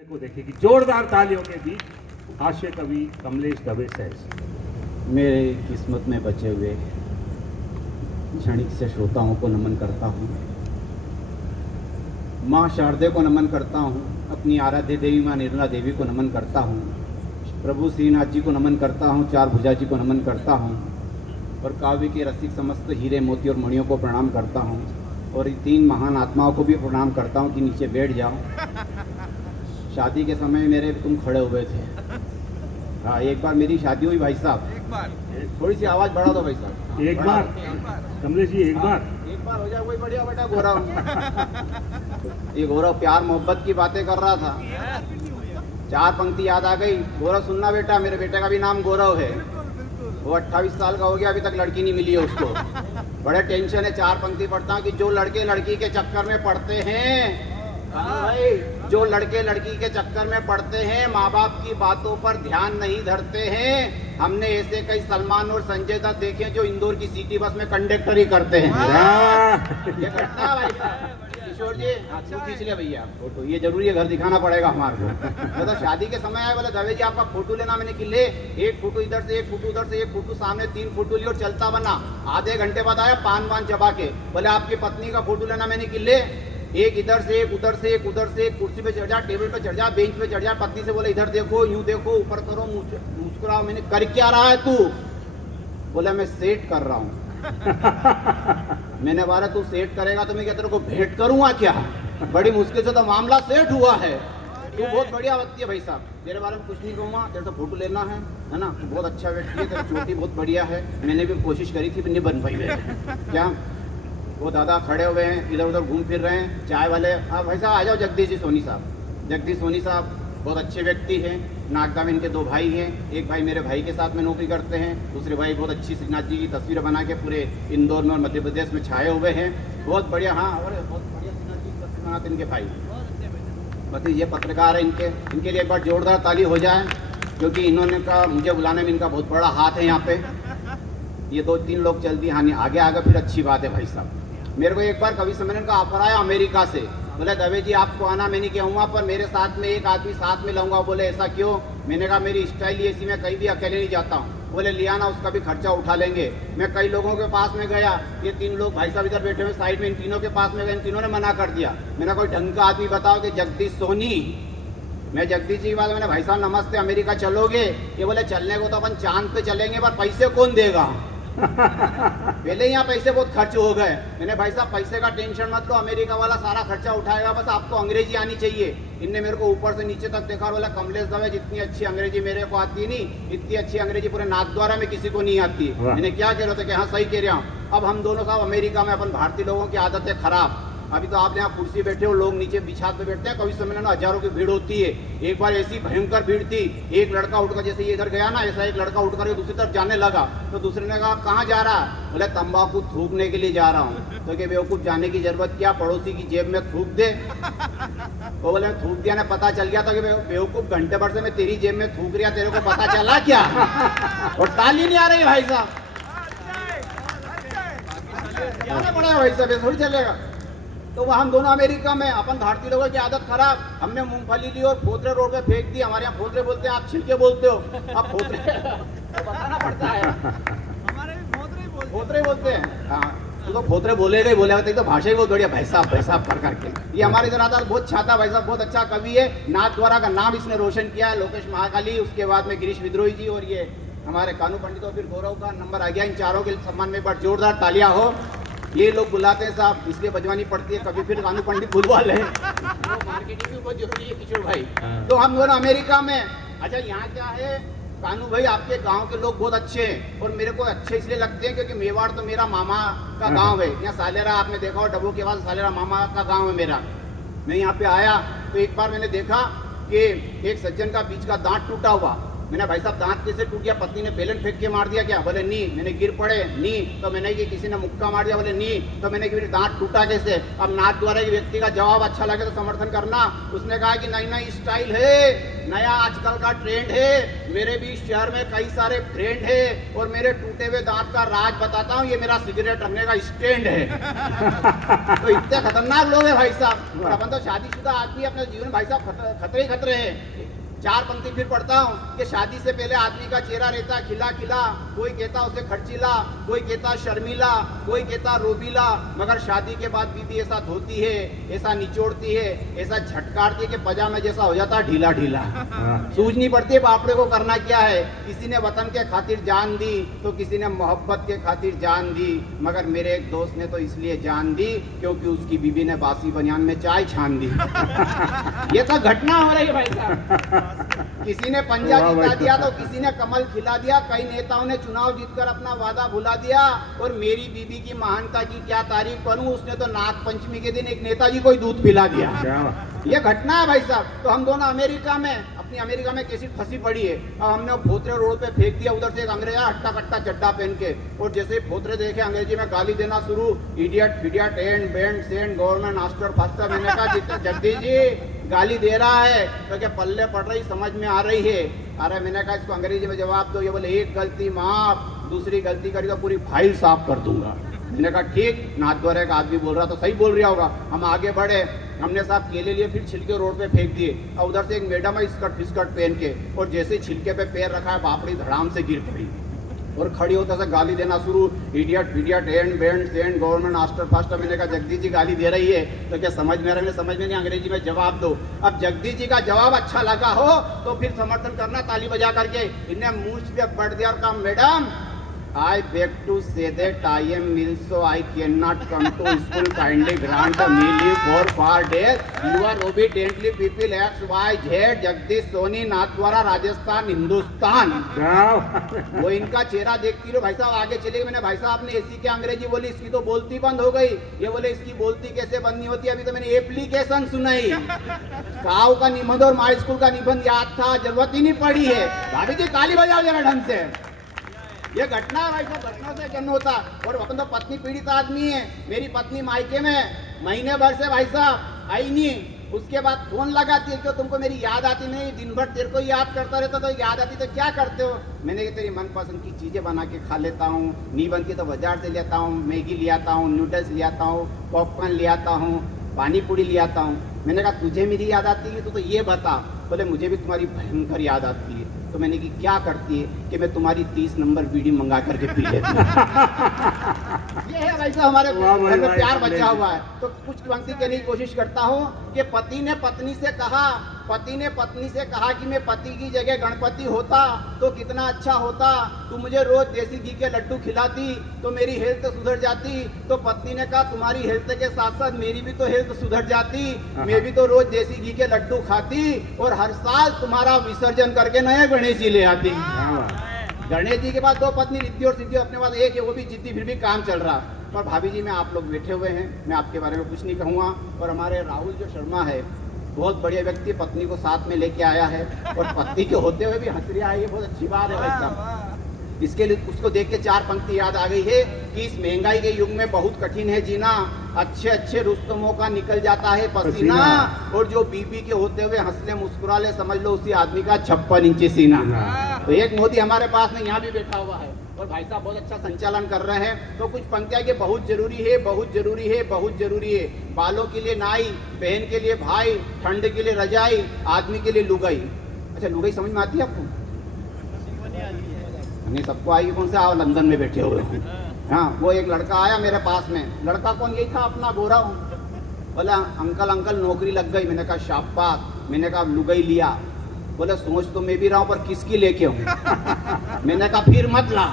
को देखिए कि जोरदार तालियों के बीच हास्य कवि कमलेश दवे सहज। मेरे किस्मत में बचे हुए क्षणिक से श्रोताओं को नमन करता हूँ। माँ शारदे को नमन करता हूँ, अपनी आराध्य देवी माँ निर्मला देवी को नमन करता हूँ, प्रभु श्रीनाथ जी को नमन करता हूँ, चार भुजा जी को नमन करता हूँ और काव्य के रसिक समस्त हीरे मोती और मणियों को प्रणाम करता हूँ और इन तीन महान आत्माओं को भी प्रणाम करता हूँ कि नीचे बैठ जाओ। शादी के समय मेरे तुम खड़े हुए थे। हाँ, एक बार मेरी शादी हुई भाई साहब। एक बार थोड़ी सी आवाज बढ़ा दो भाई साहब। एक बार कमलेश जी एक बार हो जाए वही बढ़िया बेटा। गौरव ये गौरव प्यार मोहब्बत की बातें कर रहा था, चार पंक्ति याद आ गई। गौरव सुनना बेटा, मेरे बेटे का भी नाम गौरव है। वो 28 साल का हो गया, अभी तक लड़की नहीं मिली है उसको। बड़े टेंशन है। चार पंक्ति पढ़ता हूँ कि जो लड़के लड़की के चक्कर में पड़ते हैं, भाई जो लड़के लड़की के चक्कर में पड़ते हैं, माँ बाप की बातों पर ध्यान नहीं धरते हैं। हमने ऐसे कई सलमान और संजय दत्त देखे जो इंदौर की सिटी बस में कंडक्टर ही करते हैं। ये घटना है भाई। किशोर जी खींच लिया भैया फोटो, ये जरूरी है, घर दिखाना पड़ेगा हमारे को। तो शादी के समय आए, बोले दवे जी आपका फोटो लेना। मैंने कि ले, एक फोटो इधर से, एक फोटो उधर से, एक फोटो सामने, 3 फोटो ली और चलता बना। आधे घंटे बाद आया पान वान चबा के, बोले आपकी पत्नी का फोटो लेना। मैंने कि ले, एक इधर से, एक उधर से, एक उधर से, कुर्सी पे चढ़ जा, टेबल पे चढ़ जा, बेंच पे चढ़ जा। पत्नी से बोले इधर देखो, यूं देखो, ऊपर करो, मुस्कुराओ। मैंने कर क्या रहा है तू? बोला मैं सेट कर रहा हूँ। मैंने बोला तू सेट करेगा तो मैं क्या तेरे को भेंट करूंगा क्या? बड़ी मुश्किल से तो मामला सेट हुआ है। तू बहुत बढ़िया व्यक्ति है भाई साहब, तेरे बारे में कुछ नहीं कहूँगा, तेरे से फोटो लेना है ना? तू बहुत अच्छा व्यक्ति है, तेरी चोटी बहुत बढ़िया है। मैंने भी कोशिश करी थी, नहीं बन पाई मेरे। क्या वो दादा खड़े हुए हैं, इधर उधर घूम फिर रहे हैं, चाय वाले। हाँ भाई साहब आ जाओ। जगदीश जी सोनी साहब, जगदीश सोनी साहब बहुत अच्छे व्यक्ति हैं। नागदा में इनके 2 भाई हैं। एक भाई मेरे भाई के साथ में नौकरी करते हैं, दूसरे भाई बहुत अच्छी श्रीनाथ जी की तस्वीर बना के पूरे इंदौर में और मध्य प्रदेश में छाए हुए हैं। बहुत बढ़िया। हाँ, और बहुत बढ़िया श्रीनाथ जी की तस्वीर बनाते इनके भाई। मतलब ये पत्रकार है, इनके लिए एक बार जोरदार ताली हो जाए, क्योंकि इन्होंने का मुझे बुलाने में इनका बहुत बड़ा हाथ है यहाँ पे। ये 2-3 लोग चल दिए हाँ, आगे आगे फिर अच्छी बात है भाई साहब। मेरे को एक बार कवि सम्मेलन का ऑफर आया अमेरिका से। बोले दवे जी आपको आना, मैं नहीं कहूँगा, पर मेरे साथ में एक आदमी साथ में लाऊंगा। बोले ऐसा क्यों? मैंने कहा मेरी स्टाइल ये सी, मैं कहीं भी अकेले नहीं जाता हूँ। बोले लिया ना, उसका भी खर्चा उठा लेंगे। मैं कई लोगों के पास में गया, ये 3 लोग भाई साहब इधर बैठे हुए साइड में, इन तीनों के पास में गए, इन तीनों ने मना कर दिया। मैंने कोई ढंग का आदमी बताओ कि जगदीश सोनी। मैं जगदीश जी बात, मैंने भाई साहब नमस्ते, अमेरिका चलोगे? ये बोले चलने को तो अपन चांद पे चलेंगे, पर पैसे कौन देगा? पहले यहाँ पैसे बहुत खर्च हो गए। मैंने भाई साहब पैसे का टेंशन मत लो, अमेरिका वाला सारा खर्चा उठाएगा, बस आपको अंग्रेजी आनी चाहिए। इनने मेरे को ऊपर से नीचे तक देखा और बोला कमलेश दवे जितनी अच्छी अंग्रेजी मेरे को आती नहीं, इतनी अच्छी अंग्रेजी पूरे नाथद्वारा में किसी को नहीं आती। मैंने क्या कह रहे थे कि हाँ सही कह रहा हूँ। अब हम दोनों साहब अमेरिका में, अपन भारतीय लोगों की आदत है खराब। अभी तो आप यहाँ कुर्सी बैठे हो, लोग नीचे बिछात पे बैठते हैं। कवि सम्मेलन में हजारों की भीड़ होती है। एक बार ऐसी भयंकर भीड़ थी, एक लड़का उठकर, जैसे ये इधर गया ना, ऐसा एक लड़का उठकर दूसरी तरफ जाने लगा। तो दूसरे ने कहा कहाँ जा रहा है? बोले तंबाकू थूकने के लिए जा रहा हूँ। तो कि बेवकूफ जाने की जरूरत क्या, पड़ोसी की जेब में थूक दे। वो बोले थूक दिया ना, पता चल गया था कि बेवकूफ घंटे भर से मैं तेरी जेब में थूक रहा, तेरे को पता चला क्या? और ताली नहीं आ रही भाई साहब, क्या पड़ेगा भाई साहब, थोड़ी चलेगा। तो वह हम दोनों अमेरिका में, अपन भारतीय लोगों की आदत खराब, हमने मूंगफली ली और फोतरे रोड पे फेंक दी। हमारे यहाँ फोतरे बोलते हैं, आप छिलके बोलते हो। अब फोतरे तो बताना पड़ता है, हमारे भी फोतरे बोलते हैं। हाँ, तो फोतरे बोलेगा, तो भाषा ही बहुत बढ़िया, भाई साहब कर करके। ये हमारे इधर आता, बहुत छाता भाई साहब, बहुत अच्छा कवि है। नाथद्वारा का नाम इसने रोशन किया है, लोकेश महाकाली, उसके बाद में गिरीश विद्रोही जी और ये हमारे कानू पंडित और फिर गौरव का नंबर आ गया। इन चारों के सम्मान में एक बार जोरदार तालियां हो। ये लोग बुलाते हैं साहब, इसलिए बजवानी पड़ती है, कभी फिर कानू पंडित बुलवा ले। मार्केटिंग भी बहुत जरूरी है किशोर भाई। तो हम दोनों अमेरिका में। अच्छा यहाँ क्या है कानू भाई, आपके गांव के लोग बहुत अच्छे हैं और मेरे को अच्छे इसलिए लगते हैं क्योंकि मेवाड़ तो मेरा मामा का गांव है। यहाँ सालेरा आपने देखा हो, डब्बो के बाद सालेरा मामा का गांव है मेरा। मैं यहाँ पे आया तो एक बार मैंने देखा कि एक सज्जन का बीच का दांत टूटा हुआ, मैंने भाई साहब दांत कैसे टूट गया, पत्नी ने बेलन फेंक के मार दिया क्या? बोले नी। मैंने गिर पड़े नी। तो मैंने कि किसी ने मुक्का मार दिया? बोले नी। तो मैंने कि दांत टूटा कैसे? अब नाथ द्वारा व्यक्ति का जवाब अच्छा लगे तो समर्थन करना। उसने कहा कि नई नई स्टाइल है, नया आजकल का ट्रेंड है, मेरे भी शहर में कई सारे फ्रेंड है और मेरे टूटे हुए दांत का राज बताता हूँ, ये मेरा सिगरेट रखने का स्टैंड है। तो इतने खतरनाक लोग हैं भाई साहब। अपन तो शादीशुदा आदमी अपने जीवन भाई साहब खतरे ही खतरे हैं। चार पंक्ति फिर पढ़ता हूँ कि शादी से पहले आदमी का चेहरा रहता खिला खिला, कोई कहता उसे खर्चीला, कोई कहता शर्मीला, कोई कहता रोबीला, मगर शादी के बाद बीबी ऐसा धोती है, ऐसा निचोड़ती है, ऐसा झटकारती है कि पजामा जैसा हो जाता ढीला ढीला। सूझ नहीं पड़ती बापड़े को करना क्या है। किसी ने वतन के खातिर जान दी तो किसी ने मोहब्बत के खातिर जान दी, मगर मेरे एक दोस्त ने तो इसलिए जान दी क्योंकि उसकी बीबी ने बासी बनियान में चाय छान दी। ये तो घटना हो रही है भाई साहब। किसी ने पंजा जिता दिया तो किसी ने कमल खिला दिया, कई नेताओं ने चुनाव जीतकर अपना वादा भुला दिया। और मेरी बीबी की महानता की क्या तारीफ करूं, उसने तो नाग पंचमी के दिन एक नेताजी को ही दूध पिला दिया। ये घटना है भाई साहब। तो हम दोनों अमेरिका में, अपनी अमेरिका में कैसी फंसी पड़ी है। अब हमने भोतरे रोड पे फेंक दिया, उधर से एक अंग्रेज हट्टा कट्टा चड्डा पहन के, और जैसे ही भोतरे देखे अंग्रेजी में गाली देना शुरू, idiot fidiot and band send government master faster. मैंने कहा जगदीश जी गाली दे रहा है तो क्या पल्ले पड़ रही, समझ में आ रही है? अरे मैंने कहा इसको अंग्रेजी में जवाब दो। ये बोले एक गलती माफ, दूसरी गलती करी तो पूरी फाइल साफ कर दूंगा। मैंने कहा ठीक, नाथद्वारा का आदमी बोल रहा तो सही बोल रहा होगा। हम आगे बढ़े, हमने साहब केले लिए, फिर छिलके रोड पे फेंक दिए। और उधर से एक मैडम है स्कर्ट फिस्कर्ट पहन के, और जैसे छिलके पे पैर रखा है बापड़ी धड़ाम से गिर पड़ी और खड़ी होता से गाली देना शुरू, idiot fidiot and band send government master faster. मैंने कहा जगदीश जी गाली दे रही है तो क्या समझ में आ रहा है? समझ में नहीं, अंग्रेजी में जवाब दो। अब जगदीश जी का जवाब अच्छा लगा हो तो फिर समर्थन करना ताली बजा करके। इन्हें मूछ पे बढ़ दिया और कहा madam I beg to say that I am ill, so I cannot come to school. Kindly grant me leave for 4 days. You are obediently people X Y Z Jagdish Soni Nathdwara Rajasthan Hindustan. वो इनका चेहरा देखती रहो भाई साहब। आगे चले गए। मैंने भाई साहब ने ऐसी क्या अंग्रेजी बोली, इसकी तो बोलती बंद हो गई। ये बोले इसकी बोलती कैसे बंद नहीं होती? अभी तो मैंने एप्लीकेशन सुनाई। काव का निबंध और माई स्कूल का निबंध याद था, जरूरत ही नहीं पड़ी है। भाभी जी ताली बजाओ जरा ढंग से। ये घटना है भाई साहब, घटना से जन्म होता। और अपन तो पत्नी पीड़ित आदमी है। मेरी पत्नी मायके में महीने भर से भाई साहब आई नहीं। उसके बाद फोन लगाती है, क्यों तुमको मेरी याद आती नहीं? दिन भर तेरे को याद करता रहता, तो याद आती तो क्या करते हो? मैंने कहा तेरी मनपसंद की चीजें बना के खा लेता हूँ, नहीं बनती तो बाजार से ले आता हूँ, मैगी ले आता हूँ, नूडल्स ले आता हूँ, पॉपकॉर्न ले आता हूँ, पानी पूरी ले आता हूँ। मैंने कहा तुझे मेरी याद आती है तो ये बता। बोले मुझे भी तुम्हारी भयंकर याद आती है। तो मैंने की क्या करती है? कि मैं तुम्हारी 30 नंबर बीड़ी मंगा करके पी लेती हूँ। ये है भाई साहब हमारे घर में प्यार बचा हुआ है। तो कुछ पंक्ति कहने की कोशिश करता हूँ कि पति ने पत्नी से कहा कि मैं पति की जगह गणपति होता तो कितना अच्छा होता। तू मुझे रोज देसी घी के लड्डू खिलाती तो मेरी हेल्थ सुधर जाती। तो पत्नी ने कहा तुम्हारी हेल्थ के साथ साथ मेरी भी तो हेल्थ सुधर जाती। मैं भी तो रोज देसी घी के लड्डू खाती और हर साल तुम्हारा विसर्जन करके नए गणेश जी ले आती। गणेश जी के बाद 2 पत्नी रिद्धि और सिद्धि, अपने पास एक है वो भी जिद्दी, फिर भी काम चल रहा। और भाभी जी में आप लोग बैठे हुए हैं, मैं आपके बारे में कुछ नहीं कहूँगा। और हमारे राहुल जो शर्मा है बहुत बढ़िया व्यक्ति, पत्नी को साथ में लेके आया है और पत्नी के होते हुए भी हंस रहा है। ये बहुत अच्छी बात है भाई साहब। इसके लिए उसको देख के 4 पंक्ति याद आ गई है कि इस महंगाई के युग में बहुत कठिन है जीना। अच्छे रुस्तमों का निकल जाता है पसीना, और जो बीबी के होते हुए हंसले मुस्कुरा ले समझ लो उसी आदमी का 56 इंची सीना। तो एक मोदी हमारे पास में यहाँ भी बैठा हुआ है और भाई साहब बहुत अच्छा संचालन कर रहे हैं। तो कुछ पंक्तियां कि बहुत जरूरी है, बहुत जरूरी है, बहुत जरूरी है। बालों के लिए नाई, बहन के लिए भाई, ठंड के लिए रजाई, आदमी के लिए लुगाई। अच्छा लुगाई समझ में आती है आपको? नहीं सबको आएगी। कौन से आप लंदन में बैठे हुए हो? हाँ वो एक लड़का आया मेरे पास में। लड़का कौन? यही था अपना गोरा। बोला अंकल नौकरी लग गई। मैंने कहा शाबाश। मैंने कहा लुगाई लिया। बोले सोच तो मैं भी रहा हूँ पर किसकी लेके हूँ? मैंने कहा फिर मत ला।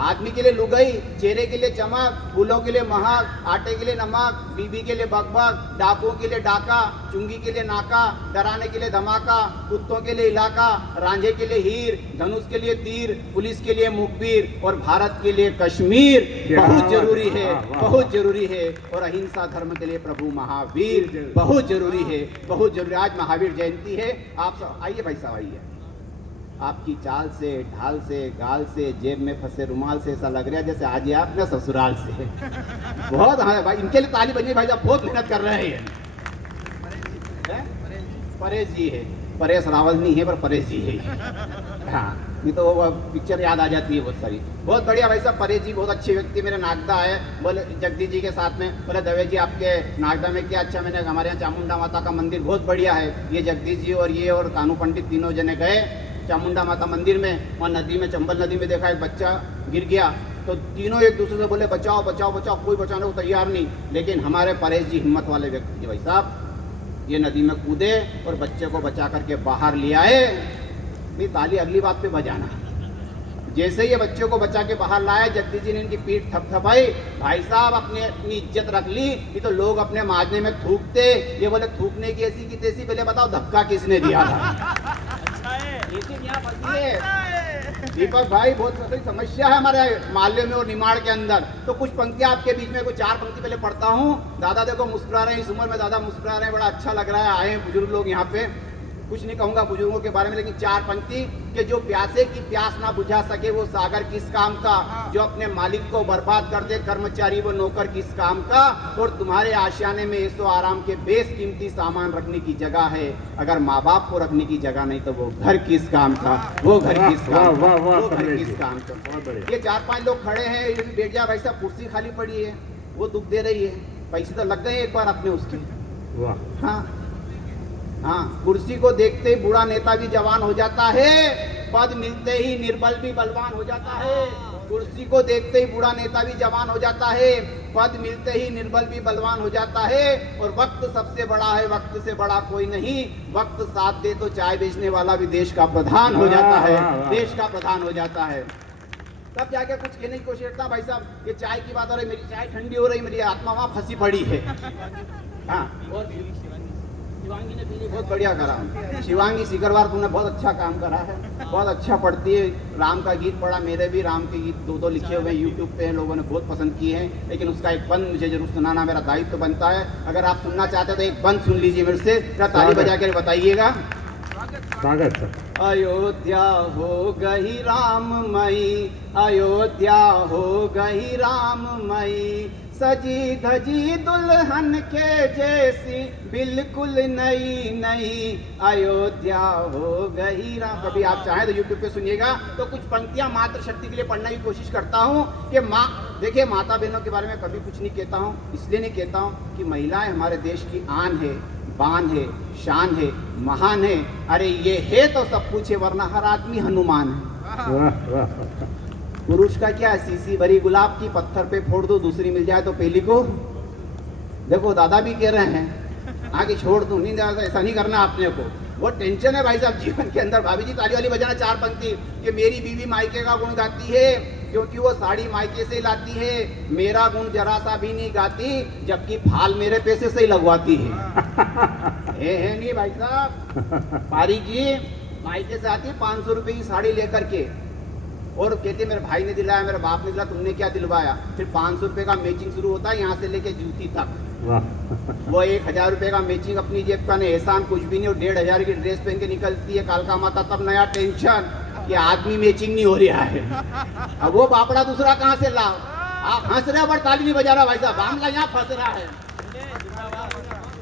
आदमी के लिए लुगाई, चेहरे के लिए चमक, फूलों के लिए महक, आटे के लिए नमक, बीबी के लिए बकबक, डाकुओं के लिए डाका, चुंगी के लिए नाका, डराने के लिए धमाका, कुत्तों के लिए इलाका, रांझे के लिए हीर, धनुष के लिए तीर, पुलिस के लिए मुखबिर और भारत के लिए कश्मीर। बहुत जरूरी है, बहुत जरूरी है। और अहिंसा धर्म के लिए प्रभु महावीर बहुत जरूरी है, बहुत जरूरी। आज महावीर जयंती है। आप सब आइए भाई साहब आइए। आपकी चाल से, ढाल से, गाल से, जेब में फंसे रुमाल से ऐसा लग रहा है जैसे आज ये आप अपने ससुराल से। बहुत, हाँ भाई, इनके लिए ताली बजी भाई साहब, बहुत मेहनत कर रहे हैं। परेश जी है, परेश रावल नहीं है पर परेश जी है। हाँ, नहीं तो वो पिक्चर याद आ जाती है बहुत सारी। बहुत बढ़िया भाई साहब, परेश जी बहुत अच्छे व्यक्ति, मेरे नागदा है। बोले जगदीश जी के साथ में, बोले दवे जी आपके नागदा में क्या अच्छा। मैंने हमारे यहाँ चामुंडा माता का मंदिर बहुत बढ़िया है। ये जगदीश जी और ये और कानू पंडित तीनों जने गए चामुंडा माता मंदिर में, वहाँ नदी में, चंबल नदी में देखा एक बच्चा गिर गया, तो तीनों एक दूसरे से बोले बचाओ बचाओ बचाओ, कोई बचाने को तैयार नहीं। लेकिन हमारे परेश जी हिम्मत वाले व्यक्ति थे भाई साहब, ये नदी में कूदे और बच्चे को बचा करके बाहर ले आए। नहीं, ताली अगली बात पे बजाना। जैसे ये बच्चे को बचा के बाहर लाया, जगदीश जी ने इनकी पीठ थपथपाई, भाई साहब अपनी इज्जत रख ली। ये तो लोग अपने माजने में थूकते, ये बोले थूकने की ऐसी की तैसी। पहले बताओ धक्का किसने दिया था? दीपक भाई, बहुत बड़ी समस्या है हमारे माल्य में और निमाड़ के अंदर। तो कुछ पंक्तियां आपके बीच में, कुछ 4 पंक्ति पहले पढ़ता हूँ। दादा देखो मुस्कुरा रहे हैं, इस उम्र में दादा मुस्कुरा रहे हैं, बड़ा अच्छा लग रहा है। आए हैं बुजुर्ग लोग यहाँ पे, कुछ नहीं कहूंगा बुजुर्गों के बारे में, लेकिन 4 पंक्ति कि जो प्यासे की प्यास ना बुझा सके वो सागर किस काम का, जो अपने मालिक को बर्बाद कर दे कर्मचारी वो नौकर किस काम का, और तुम्हारे आशियाने में ऐसो आराम के बेशकीमती सामान रखने की जगह है, अगर माँ बाप को रखने की जगह नहीं तो वो घर किस काम का, वो घर किस काम का, वो घर किस काम का। ये 4-5 लोग खड़े हैं, बैठ जा भाई साहब, कुर्सी खाली पड़ी है, वो दुख दे रही है, पैसे तो लग गए एक बार अपने उसके। हाँ, कुर्सी को देखते ही बूढ़ा नेता भी जवान हो जाता है, पद मिलते ही निर्बल भी बलवान हो जाता है। कुर्सी को देखते ही बूढ़ा नेता भी जवान हो जाता है, पद मिलते ही निर्बल भी बलवान हो जाता है। और वक्त सबसे बड़ा है, वक्त से बड़ा कोई नहीं, वक्त साथ दे तो चाय बेचने वाला भी देश का प्रधान हो जाता है, देश का प्रधान हो जाता है। तब जाके कुछ कहने की कोशिश करता भाई साहब, ये चाय की बात हो रही, मेरी चाय ठंडी हो रही, मेरी आत्मा वहां फंसी पड़ी है। हाँ, और शिवांगी ने पीली बहुत बढ़िया करा। शिवांगी सिकरवार तुमने बहुत अच्छा काम करा है, बहुत अच्छा पढ़ती है। राम का गीत पढ़ा, मेरे भी राम के गीत 2-2 लिखे हुए हैं यूट्यूब पे, लोगों ने बहुत पसंद किए हैं, लेकिन उसका एक बंद मुझे जरूर सुनाना मेरा दायित्व तो बनता है। अगर आप सुनना चाहते हो तो एक बंद सुन लीजिए मेरे से, ताली बजा कर बताइएगा। स्वागत सर। अयोध्या हो गई राममयी, अयोध्या हो गई राममयी, सजी धजी दुल्हन के जैसी बिल्कुल नई नई, अयोध्या हो गई राम। कभी आप चाहें तो यूट्यूब पे सुनिएगा। तो कुछ पंक्तियां मातृ शक्ति के लिए पढ़ने की कोशिश करता हूँ कि माँ, देखिए माता बहनों के बारे में कभी कुछ नहीं कहता हूँ, इसलिए नहीं कहता हूँ कि महिलाएं हमारे देश की आन है, बान है, शान है, महान है। अरे ये है तो सब कुछ है, वरना हर आदमी हनुमान है। पुरुष का क्या है, सीसी भरी गुलाब की पत्थर पे फोड़ दो, दूसरी मिल जाए तो पहली को। देखो दादा भी कह रहे हैं आगे छोड़ दूं, नहीं ऐसा नहीं करना आपने को, बहुत टेंशन है भाई साहब जीवन के अंदर। भाभी जी ताली वाली बजाना 4 पंक्ति कि मेरी बीवी मायके का गुण गाती है क्योंकि वो साड़ी मायके से लाती है, मेरा गुण जरा सा भी नहीं गाती जबकि फाल मेरे पैसे से ही लगवाती है नहीं भाई साहब। पारी जी मायके से आती है 500 रुपए की साड़ी लेकर के, और कहते मेरे भाई ने दिलाया, मेरे बाप ने दिलाया, तुमने क्या दिलवाया। फिर 500 रुपए का मैचिंग शुरू होता है यहाँ से लेके जूती तक। वो 1000 रुपए का मैचिंग अपनी जेब का, नहीं एहसान कुछ भी नहीं, और 1500 की ड्रेस पहन के निकलती है कालका माता, तब नया टेंशन कि आदमी मैचिंग नहीं हो रहा है। अब वो बापड़ा दूसरा कहाँ से लाओ। आप हंस रहे हो पर ताली नहीं बजा रहा भाई साहब, मामला यहाँ फंस रहा है,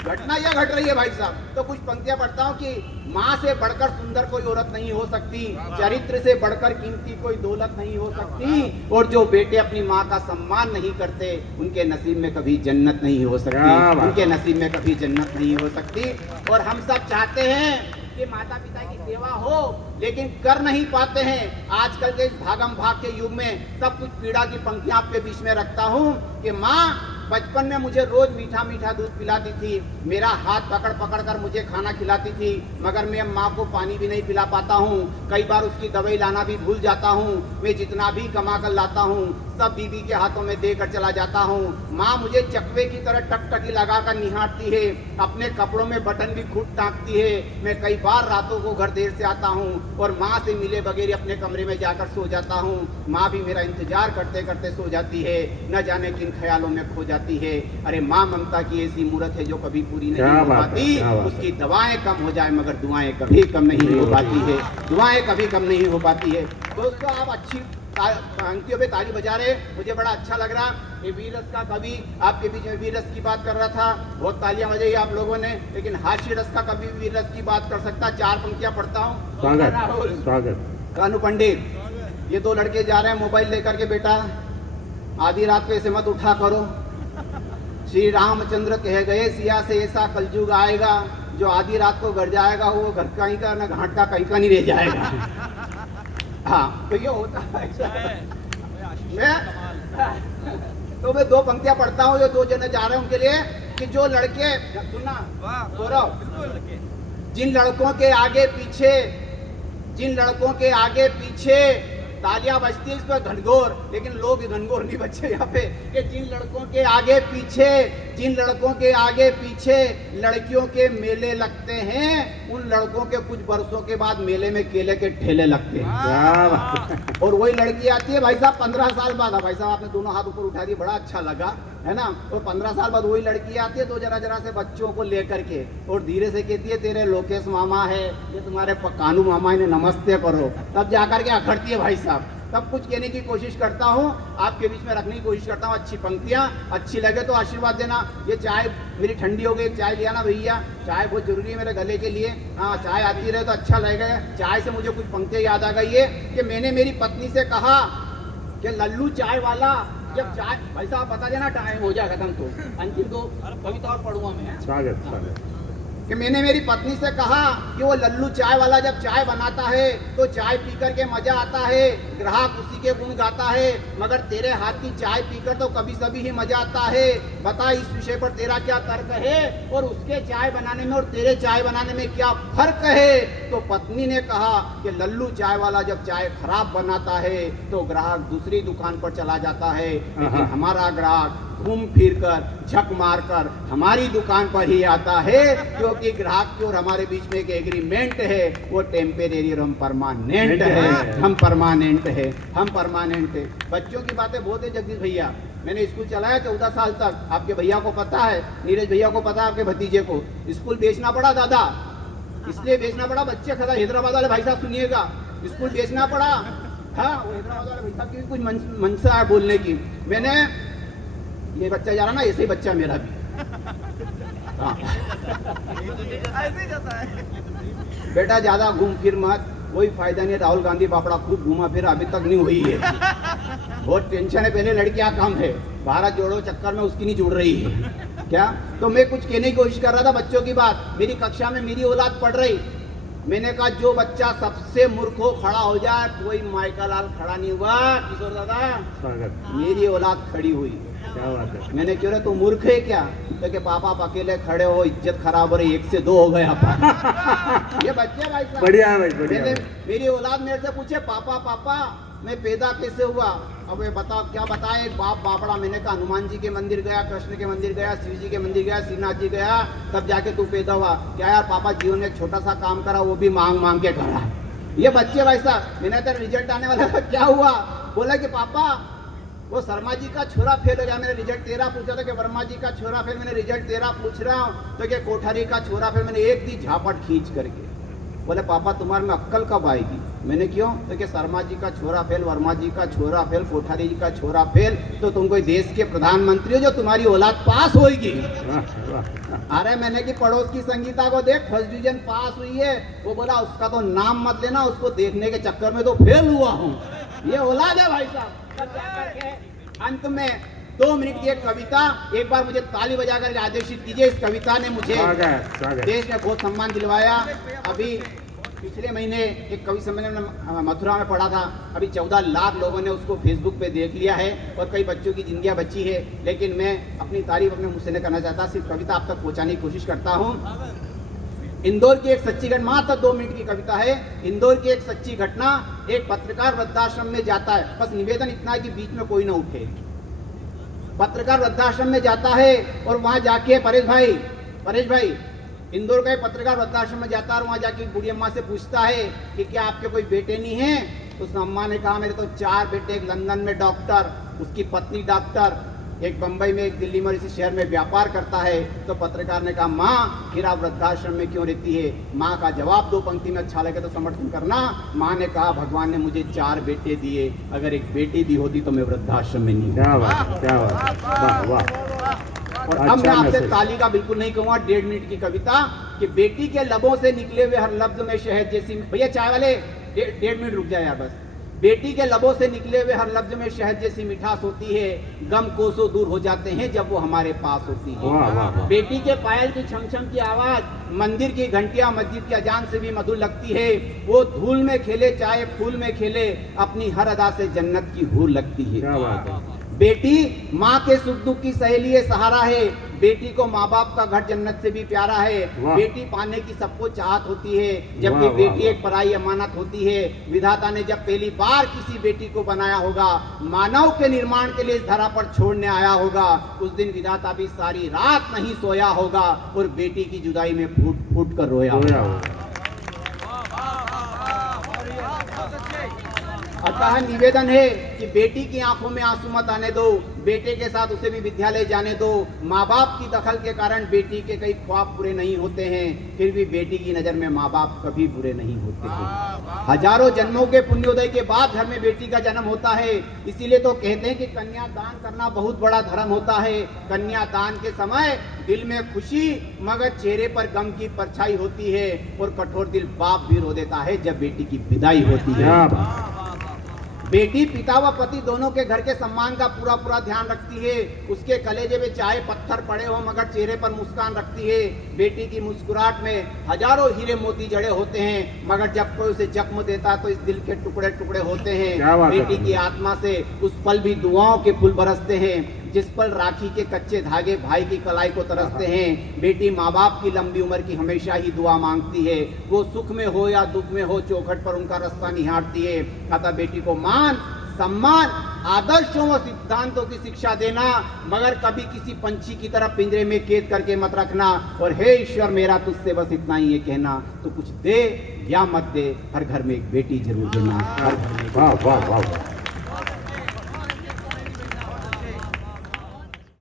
घटना यह घट रही है भाई साहब। तो कुछ पंक्तियां पढ़ता हूँ कि माँ से बढ़कर सुंदर कोई औरत नहीं हो सकती, चरित्र से बढ़कर कीमती कोई दौलत नहीं हो सकती, और जो बेटे अपनी माँ का सम्मान नहीं करते उनके नसीब में कभी जन्नत नहीं हो सकती, उनके नसीब में कभी जन्नत नहीं हो सकती। और हम सब चाहते हैं कि माता पिता की सेवा हो, लेकिन कर नहीं पाते हैं। आजकल के इस भागम भाग के युग में सब कुछ पीड़ा की पंक्तियां आपके बीच में रखता हूँ कि माँ बचपन में मुझे रोज मीठा मीठा दूध पिलाती थी, मेरा हाथ पकड़ पकड़ कर मुझे खाना खिलाती थी, मगर मैं माँ को पानी भी नहीं पिला पाता हूँ। कई बार उसकी दवाई लाना भी भूल जाता हूँ। मैं जितना भी कमा कर लाता हूँ सब बीबी के हाथों में देकर चला जाता हूँ। माँ मुझे चकवे की तरह टकटकी लगाकर निहारती है, अपने कपड़ों में बटन भी खूब टाँगती है। मैं कई बार रातों को घर देर से आता हूँ और माँ से मिले बगैर अपने कमरे में जाकर सो जाता हूँ। माँ भी मेरा इंतजार करते करते सो जाती है, न जाने किन ख्यालों में खो जाती है। अरे माँ ममता की ऐसी मूरत है जो कभी पूरी नहीं हो पाती। उसकी दवाएं कम हो जाए मगर दुआएं कभी कम नहीं हो पाती है, दुआएं कभी कम नहीं हो पाती है। दोस्तों आप अच्छी पंक्तियों पे ताली बजा रहे, मुझे बड़ा अच्छा लग रहा। ये वीर रस का कवि आपके बीच में वीर रस की बात कर रहा था, बहुत तालियां बजाई आप लोगों ने। लेकिन हास्य रस का कवि वीर रस की बात कर सकता। 4 पंक्तियां पढ़ता हूँ। स्वागत। कानू पंडित, ये 2 लड़के जा रहे हैं मोबाइल लेकर के, बेटा आधी रात को ऐसे मत उठा करो। श्री रामचंद्र कह गए सिया से ऐसा कलयुग आएगा, जो आधी रात को घर जाएगा वो घर कहीं का ना घाट का कहीं का नहीं रह जाएगा। हाँ तो ये होता है। मैं 2 पंक्तियां पढ़ता हूँ जो 2 जने जा रहे हैं उनके लिए, कि जो लड़के सुनना गौरव, जिन लड़कों के आगे पीछे तालियां बजती है इस पर घनघोर, लेकिन लोग घनघोर नहीं बचे यहाँ पे, कि जिन लड़कों के आगे पीछे लड़कियों के मेले लगते हैं, उन लड़कों के कुछ बरसों के बाद मेले में केले के ठेले लगते हैं। और वही लड़की आती है भाई साहब 15 साल बाद, भाई साहब आपने दोनों हाथ ऊपर उठा दिए, बड़ा अच्छा लगा है ना। और 15 साल बाद वही लड़की आती है 2 जरा से बच्चों को लेकर के, और धीरे से कहती है तेरे लोकेश मामा है, ये तुम्हारे कानू मामा, इन्हें नमस्ते करो। तब जाकर के अखड़ती है भाई साहब। तब कुछ कहने की कोशिश करता हूँ, आपके बीच में रखने की कोशिश करता हूँ। अच्छी पंक्तियाँ, अच्छी लगे तो आशीर्वाद देना। ये चाय मेरी ठंडी हो गई, चाय लिया ना भैया, चाय बहुत जरूरी है मेरे गले के लिए। हाँ चाय आती रहे तो अच्छा लगेगा। चाय से मुझे कुछ पंक्तियाँ याद आ गई है कि मैंने मेरी पत्नी से कहा कि लल्लू चाय वाला जब चाय, भाई साहब बता देना टाइम हो जाएगा खत्म, तो अंतिम 2 कविता और पढ़ूंगा मैं। स्वागत। कि मैंने मेरी पत्नी से कहा कि वो लल्लू चाय वाला जब चाय बनाता है तो चाय पीकर के मजा आता है, ग्राहक उसी के गुण गाता है, मगर तेरे हाथ की चाय पीकर तो कभी सभी ही मजा आता है। बता इस विषय पर तेरा क्या तर्क है, और उसके चाय बनाने में और तेरे चाय बनाने में क्या फर्क है। तो पत्नी ने कहा कि लल्लू चाय वाला जब चाय खराब बनाता है तो ग्राहक दूसरी दुकान पर चला जाता है, लेकिन हमारा ग्राहक घूम फिर कर झक मार कर हमारी दुकान पर ही आता है, क्योंकि ग्राहक की और हमारे बीच में एक एग्रीमेंट है, वो टेम्परेरी और हम परमानेंट है। हम परमानेंट है। बच्चों की बातें बहुत है जगदीश भैया। मैंने स्कूल चलाया 14 साल तक, आपके भैया को पता है, नीरज भैया को पता है, आपके भतीजे को। स्कूल बेचना पड़ा दादा, इसलिए बेचना पड़ा, बच्चे खड़ा, हैदराबाद वाले भाई साहब सुनिएगा, स्कूल बेचना पड़ा। हाँ वो हैदराबाद वाले भाई साहब की कुछ मनसा है बोलने की। मैंने ये बच्चा जा रहा ना, ऐसे ही बच्चा मेरा भी। हाँ। ऐसे ही जाता है। बेटा ज्यादा घूम फिर मत, कोई फायदा नहीं। राहुल गांधी बापड़ा खूब घूमा फिर, अभी तक नहीं हुई है। बहुत टेंशन है, पहले लड़कियां कम है, भारत जोड़ो चक्कर में उसकी नहीं जुड़ रही है क्या। तो मैं कुछ कहने की कोशिश कर रहा था बच्चों की बात। मेरी कक्षा में मेरी औलाद पढ़ रही, मैंने कहा जो बच्चा सबसे मूर्ख हो खड़ा हो जाए। कोई माइका लाल खड़ा नहीं हुआ, किशोर दादा मेरी औलाद खड़ी हुई। क्या बात है। मैंने क्यों रे तू मूर्ख है क्या, तो कि पापा आप अकेले खड़े हो, इज्जत खराब हो रही, 1 से 2 हो गए आप। ये बच्चे भाई साहब बढ़िया है भाई, बढ़िया है। मेरी औलाद मेरे से पूछे पापा मैं पैदा कैसे हुआ। अब ये बताओ क्या बताए, बाप बापड़ा। मैंने कहा हनुमान जी के मंदिर गया, कृष्ण के मंदिर गया, शिव जी के मंदिर गया, श्रीनाथ जी गया, तब जाके तू पैदा हुआ। क्या यार पापा जीवन में एक छोटा सा काम करा, वो भी मांग के करा। ये बच्चे भाई साहब। मैंने तेरा रिजल्ट आने वाला था, क्या हुआ, बोला कि पापा वो शर्मा जी का छोरा फेल हो गया। मैंने रिजल्ट 13 पूछा था कि वर्मा जी का छोरा फेल, मैंने रिजल्ट 13 पूछ रहा हूँ तो क्या कोठारी का छोरा फेल। मैंने एक दी झापट खींच करके। बोले पापा तुम्हारे में अक्कल कब आएगी। मैंने क्यों, तो कि शर्मा जी का छोरा फेल, वर्मा जी का छोरा फेल, कोठारी जी का छोरा फेल, तो तुम कोई देश के प्रधानमंत्री हो जो तुम्हारी औलाद पास होगी। अरे मैंने कि पड़ोस की संगीता को देख, 1st डिवीजन पास हुई है। वो बोला उसका तो नाम मत लेना, उसको देखने के चक्कर में तो फेल हुआ हूँ। ये औलाद है भाई साहब। अंत में 2 मिनट की एक कविता, एक बार मुझे ताली बजाकर आदेशित कीजिए। इस कविता ने मुझे देश में बहुत सम्मान दिलवाया। अभी पिछले महीने एक कवि सम्मेलन में मथुरा में पढ़ा था, अभी 14 लाख लोगों ने उसको फेसबुक पे देख लिया है और कई बच्चों की जिंदगियां बची है। लेकिन मैं अपनी तारीफ अपने मुझसे नहीं करना चाहता, सिर्फ कविता आप तक पहुंचाने की कोशिश करता हूँ। इंदौर की एक सच्ची घटना, मात्र 2 मिनट की कविता है। इंदौर की एक सच्ची घटना, एक पत्रकार वृद्धाश्रम में जाता है, बस निवेदन इतना है कि बीच में कोई ना उठे। पत्रकार वृद्धाश्रम में जाता है और वहां जाके परेश भाई इंदौर का एक पत्रकार वृद्धाश्रम में जाता है और वहां जाके बूढ़ी अम्मा से पूछता है कि क्या आपके कोई बेटे नहीं हैं? उस अम्मा ने कहा मेरे तो 4 बेटे, एक लंदन में डॉक्टर, उसकी पत्नी डॉक्टर, एक बंबई में, एक दिल्ली में, इसी शहर में व्यापार करता है। तो पत्रकार ने कहा माँ फिर आप वृद्धाश्रम में क्यों रहती है? माँ का जवाब 2 पंक्ति में अच्छा लगे तो समर्थन करना। माँ ने कहा भगवान ने मुझे 4 बेटे दिए, अगर एक बेटी दी होती तो मैं वृद्धाश्रम में नहीं। क्या बात, क्या बात, वाह वाह। और अब मैं आपसे ताली का बिल्कुल नहीं कहूंगा, 1.5 मिनट की कविता कि बेटी के लबों से निकले हुए हर लफ्ज में शहद जैसी, भैया चाय वाले 1.5 मिनट रुक जाए यार बस। बेटी के लबों से निकले हुए हर लफ्ज में शहद जैसी मिठास होती है, गम कोसों दूर हो जाते हैं जब वो हमारे पास होती है। वाह, वाह, वाह। बेटी के पायल की छमछम की आवाज, मंदिर की घंटियां मस्जिद की अजान से भी मधुर लगती है। वो धूल में खेले चाहे फूल में खेले, अपनी हर अदा से जन्नत की हूर लगती है। क्या बात है। बेटी माँ के सुख दुख की सहेली है, सहारा है। बेटी को माँ बाप का घर जन्नत से भी प्यारा है। बेटी पाने की सबको चाहत होती है, जबकि बेटी एक पराई अमानत होती है। विधाता ने जब पहली बार किसी बेटी को बनाया होगा, मानव के निर्माण के लिए इस धरा पर छोड़ने आया होगा, उस दिन विधाता भी सारी रात नहीं सोया होगा और बेटी की जुदाई में फूट फूट कर रोया होगा। अतः निवेदन है कि बेटी की आंखों में आंसू मत आने दो, बेटे के साथ उसे भी विद्यालय जाने दो। माँ बाप की दखल के कारण बेटी के कई ख्वाब पूरे नहीं होते हैं, फिर भी बेटी की नजर में माँ बाप कभी बुरे नहीं होते हैं। हजारों जन्मों के पुण्योदय के बाद घर में बेटी का जन्म होता है। इसीलिए तो कहते हैं कि कन्या दान करना बहुत बड़ा धर्म होता है। कन्या दान के समय दिल में खुशी मगर चेहरे पर गम की परछाई होती है, और कठोर दिल बाप भी रो देता है जब बेटी की विदाई होती है। बेटी पिता व पति दोनों के घर के सम्मान का पूरा ध्यान रखती है। उसके कलेजे में चाहे पत्थर पड़े हो मगर चेहरे पर मुस्कान रखती है। बेटी की मुस्कुराहट में हजारों हीरे मोती जड़े होते हैं, मगर जब कोई उसे जख्म देता तो इस दिल के टुकड़े टुकड़े होते हैं। बेटी की आत्मा से उस पल भी दुआओं के फूल बरसते हैं, जिस पल राखी के कच्चे धागे भाई की कलाई को तरसते हैं। बेटी माँ बाप की लंबी उम्र की हमेशा ही दुआ मांगती है। वो सुख में हो या दुख में हो, चौखट पर उनका रास्ता निहारती है। अतः बेटी को मान, सम्मान, आदर्शों व सिद्धांतों की शिक्षा देना, मगर कभी किसी पंछी की तरह पिंजरे में कैद करके मत रखना। और हे ईश्वर मेरा तुझसे बस इतना ही है कहना, तो कुछ दे या मत दे, हर घर में एक बेटी जरूर देना। हर घर में। वाह वाह वाह।